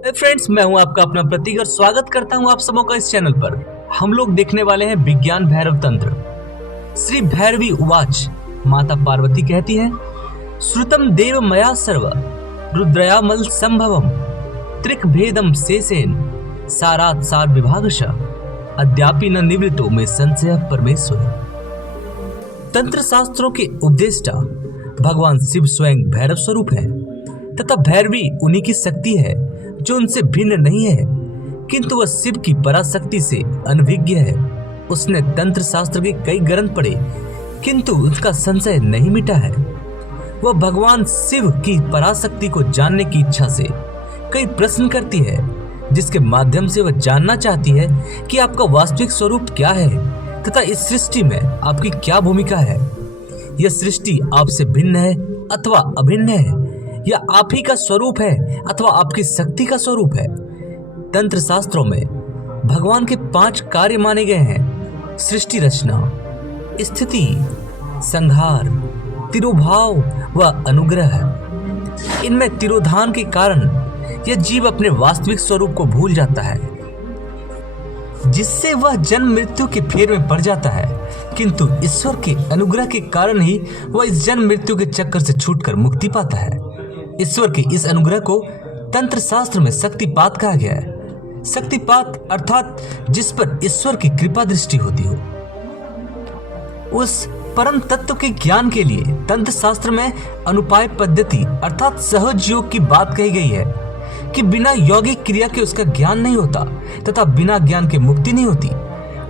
Friends, मैं हूं आपका अपना प्रतीक और स्वागत करता हूं आप सबों का इस चैनल पर। हम लोग देखने वाले हैं विज्ञान भैरव तंत्र। श्री भैरवी उवाच, माता पार्वती कहती है, श्रुतम देव मया सर्व रुद्रयामल संभवम त्रिक भेदम शेषेन सारात सार विभागश अद्यापि न निवृतो में संशय परमेश्वर। तंत्र शास्त्रों के उपदेष्टा भगवान शिव स्वयं भैरव स्वरूप है तथा भैरवी उन्हीं की शक्ति है जो उनसे भिन्न नहीं है, किंतु वह शिव की पराशक्ति से अनभिज्ञ है। उसने तंत्र शास्त्र के कई ग्रंथ पढ़े किंतु उसका संशय नहीं मिटा है। वह भगवान शिव की पराशक्ति को जानने की इच्छा से कई प्रश्न करती है, जिसके माध्यम से वह जानना चाहती है कि आपका वास्तविक स्वरूप क्या है तथा इस सृष्टि में आपकी क्या भूमिका है। यह सृष्टि आपसे भिन्न है अथवा अभिन्न है, या आप ही का स्वरूप है अथवा आपकी शक्ति का स्वरूप है। तंत्र शास्त्रों में भगवान के 5 कार्य माने गए हैं: सृष्टि रचना, स्थिति, संहार, तिरोभाव व अनुग्रह। इनमें तिरोधान के कारण यह जीव अपने वास्तविक स्वरूप को भूल जाता है, जिससे वह जन्म मृत्यु के फेर में पड़ जाता है, किंतु ईश्वर के अनुग्रह के कारण ही वह इस जन्म मृत्यु के चक्कर से छूटकर मुक्ति पाता है। ईश्वर के इस अनुग्रह को तंत्र शास्त्र में शक्तिपात कहा गया है। शक्तिपात अर्थात जिस पर ईश्वर की कृपा दृष्टि होती हो। उस परम तत्व के ज्ञान के लिए तंत्र शास्त्र में अनुपाय पद्धति अर्थात सहज योग की बात कही गई है कि बिना यौगिक क्रिया के उसका ज्ञान नहीं होता तथा बिना ज्ञान के मुक्ति नहीं होती।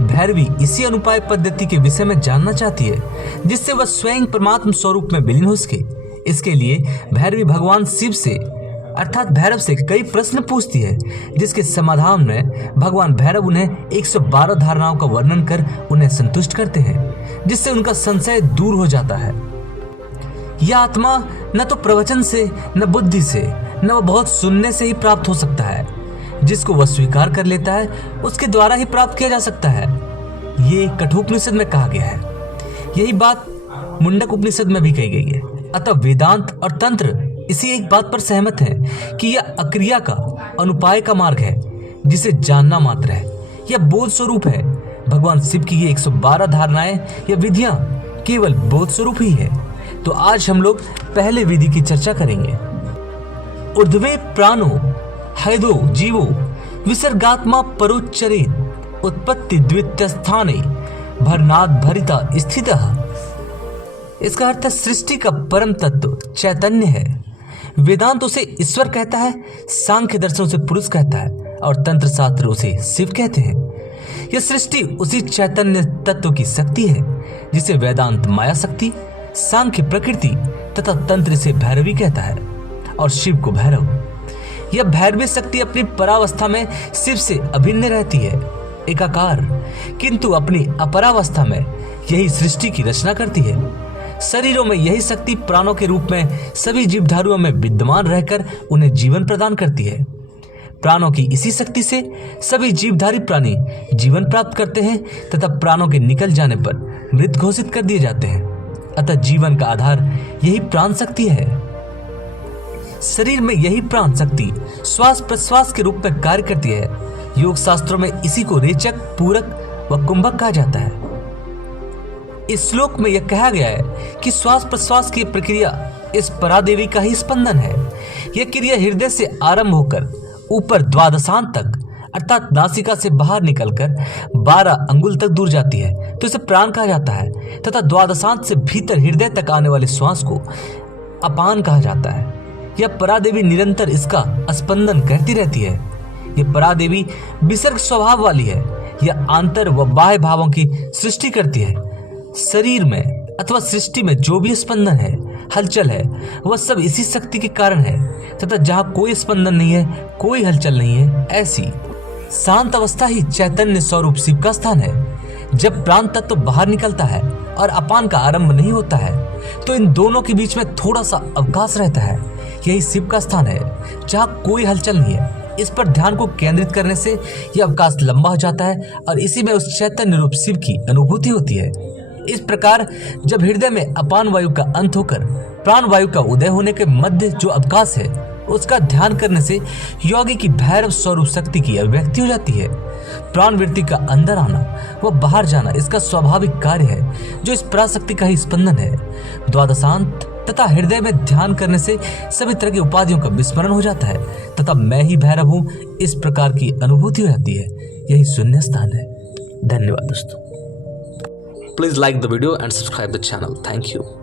भैरवी इसी अनुपाय पद्धति के विषय में जानना चाहती है, जिससे वह स्वयं परमात्म स्वरूप में विलीन हो सके। इसके लिए भैरवी भगवान शिव से अर्थात भैरव से कई प्रश्न पूछती है, जिसके समाधान में भगवान भैरव उन्हें 112 धारणाओं का वर्णन कर उन्हें संतुष्ट करते हैं, जिससे उनका संशय दूर हो जाता है। यह आत्मा न तो प्रवचन से, न बुद्धि से, न वह बहुत सुनने से ही प्राप्त हो सकता है। जिसको वह स्वीकार कर लेता है उसके द्वारा ही प्राप्त किया जा सकता है। ये कठोपनिषद में कहा गया है। यही बात मुंडक उपनिषद में भी कही गई है। अतः वेदांत और तंत्र इसी एक बात पर सहमत है कि यह अक्रिया का अनुपाय का मार्ग है, जिसे जानना मात्र है। यह बोध स्वरूप है। भगवान शिव की ये 112 धारणाएं या विधियां केवल बोध स्वरूप ही है। तो आज हम लोग पहले विधि की चर्चा करेंगे। ऊर्ध्वे प्राणो हैदो जीवो विसर्गात्मा परोच्चरेत उत्पत्ति द्वितीय स्थाने भरनाद भरिता स्थितः। इसका अर्थ सृष्टि का परम तत्व चैतन्य है। वेदांत उसे ईश्वर कहता है, सांख्य दर्शन उसे पुरुष कहता है और तंत्र शास्त्र उसे शिव कहते हैं। यह सृष्टि उसी चैतन्य तत्व की शक्ति है, जिसे वेदांत माया शक्ति, सांख्य प्रकृति तथा तंत्र से भैरवी कहता है और शिव को भैरव। यह भैरवी शक्ति अपनी परावस्था में शिव से अभिन्न रहती है, एकाकार, किंतु अपनी अपरावस्था में यही सृष्टि की रचना करती है। शरीरों में यही शक्ति प्राणों के रूप में सभी जीवधारुओं में विद्यमान रहकर उन्हें जीवन प्रदान करती है। प्राणों की इसी शक्ति से सभी जीवधारी प्राणी जीवन प्राप्त करते हैं तथा प्राणों के निकल जाने पर मृत घोषित कर दिए जाते हैं। अतः जीवन का आधार यही प्राण शक्ति है। शरीर में यही प्राण शक्ति श्वास प्रश्वास के रूप में कार्य करती है। योग शास्त्रों में इसी को रेचक, पूरक व कुंभक कहा जाता है। इस श्लोक में यह कहा गया है कि श्वास प्रश्वास की प्रक्रिया इस परादेवी का ही स्पंदन है। यह क्रिया हृदय से आरंभ होकर ऊपर द्वादशांत तक अर्थात नासिका से बाहर निकलकर 12 अंगुल तक दूर जाती है, तो इसे प्राण कहा जाता है। तथा द्वादशांत से भीतर हृदय तक आने वाले श्वास को अपान कहा जाता है। यह परादेवी निरंतर इसका स्पंदन करती रहती है। यह परादेवी विसर्ग स्वभाव वाली है। यह आंतर व बाह्य भावों की सृष्टि करती है। शरीर में अथवा सृष्टि में जो भी स्पंदन है, हलचल है, वह सब इसी शक्ति के कारण है। तथा जहाँ कोई स्पंदन नहीं है, कोई हलचल नहीं है, ऐसी शांत अवस्था ही चैतन्य स्वरूप शिव का स्थान है। जब प्राण तत्व बाहर निकलता है और अपान का आरंभ नहीं होता है, तो इन दोनों के बीच में थोड़ा सा अवकाश रहता है। यही शिव का स्थान है, जहाँ कोई हलचल नहीं है। इस पर ध्यान को केंद्रित करने से यह अवकाश लंबा हो जाता है और इसी में उस चैतन्य रूप शिव की अनुभूति होती है। इस प्रकार जब हृदय में अपान वायु का अंत होकर प्राण वायु का उदय होने के मध्य जो अवकाश है, उसका ध्यान करने से योगी की भैरव स्वरूप शक्ति की अभिव्यक्ति हो जाती है। प्राणवृत्ति का अंदर आना व बाहर जाना इसका स्वाभाविक कार्य है, जो इस पराशक्ति का ही स्पंदन है। द्वादशांत तथा हृदय में ध्यान करने से सभी तरह की उपाधियों का विस्मरण हो जाता है तथा मैं ही भैरव हूँ, इस प्रकार की अनुभूति हो जाती है। यही शून्य स्थान है। धन्यवाद दोस्तों। Please like the video and subscribe the channel. Thank you.